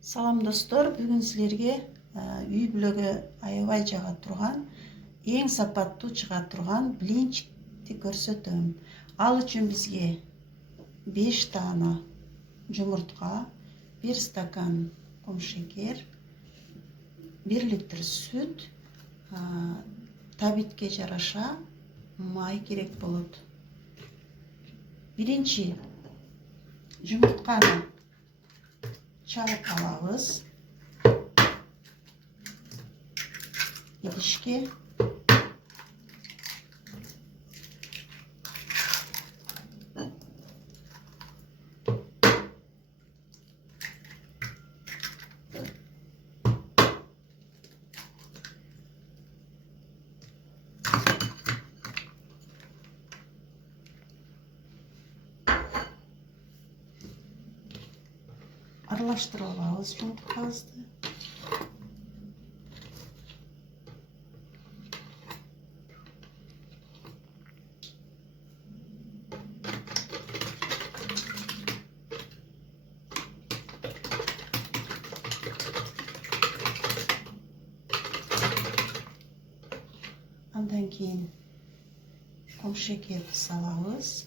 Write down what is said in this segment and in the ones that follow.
Салам достор, бүгін сілерге үй бүлігі аябай жаға тұрған, ең сапаттуу чыга тұрған блинчикти көрсөтөм. Ал үчүн бизге 5 дана жумуртка, 1 стакан кум шекер, 1 литр сүт, табитке жараша май керек болот. Биринчи жумуртканы чаап алабыз. Идишке аралаштырып алабыз жумурткабызды. Андан кийин кум шекерди салабыз.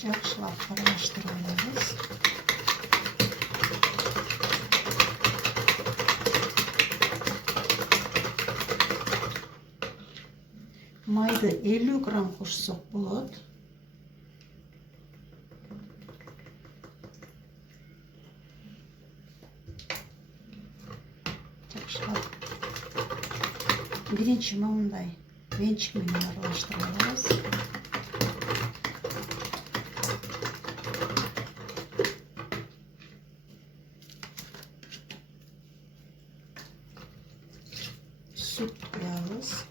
Жакшылап аралаштырып алабыз. Майды 50 грамм кошсок болот. Жакшылап биринчи мындай венчик менен аралаштырып алабыз. Süt koyarız.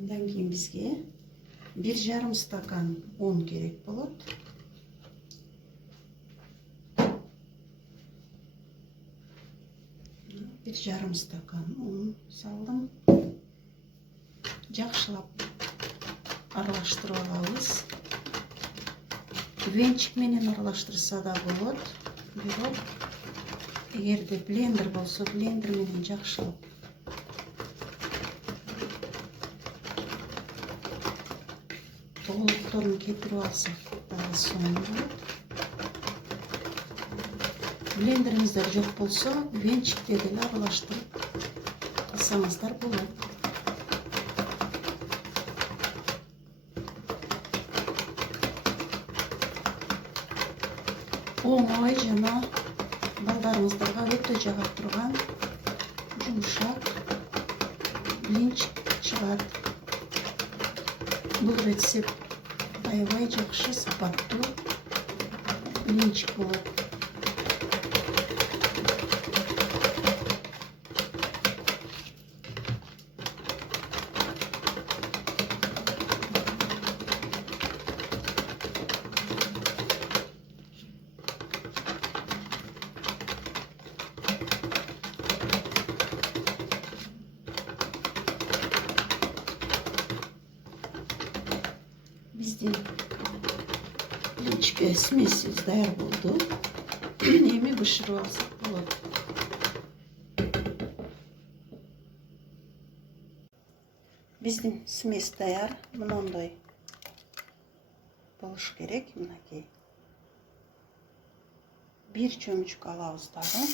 Андан кийин бизге 1,5 стакан un керек болот. Bir жарым стакан un салдым. Жакшылап аралаштырып алабыз. Венчик менен аралаштырса да болот. Бирок эгерде блендер болсо, блендер менен жакшылап толукторун кетирип алсак дагы сонун болот. Блендериңиздер жок болсо, венчикте деле аралаштырып алсаңыздар болот. Оңой жана балдарыңыздарга өтө жага турган жумшак блинчик чыгат. Бул рецепт аябай жакшы, сапаттуу блинчик болот. Биздин блинчикке смесибиз даяр болду. Эми бышырып алсак болот. Биздин смесь даяр. Мындай болуш керек. Мынакей. 1 чөмүчкө алабыз дагы.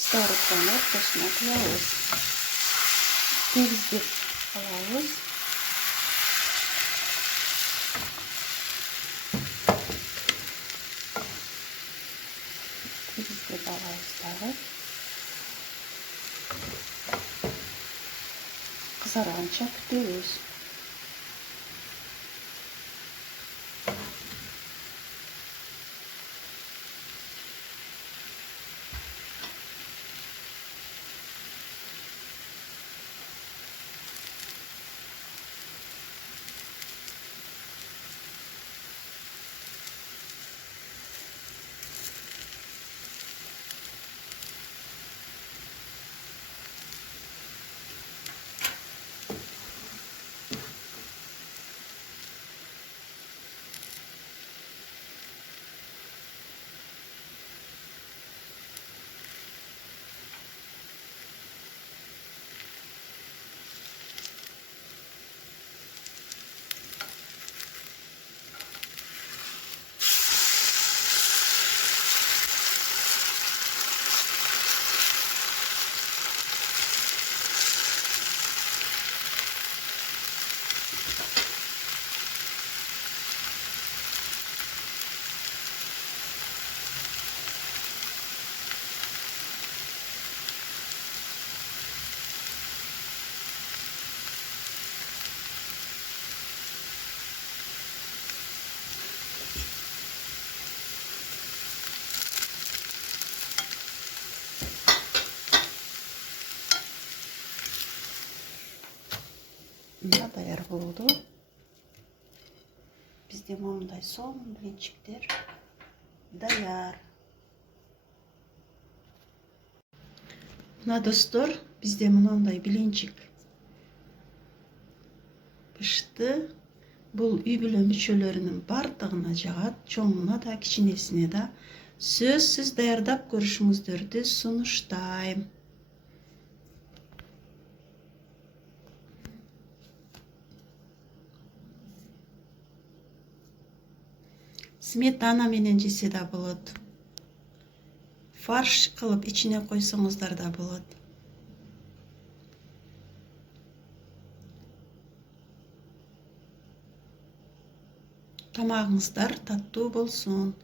Сковородканын ортосуна куябыз. Тегиздеп алабыз. Тегиздеп алабыз дагы. кызарганча күтөбүз. Mına dayar oldu. Bizde mınдай soğan bilençikler dayar. Mına dostlar, bizde mынандай bilençik pişti. Бұл үй бүлө мүчөлөрүнүн бардыгына жагат, чоңуна да, кичинесине да. Сөзсүз даярдап көрүшүңүздөрдү сунуштайм. Сметана менен жесе да болот. Фарш кылып ичине койсоңуздар да болот. Тамагыңыздар таттуу болсун.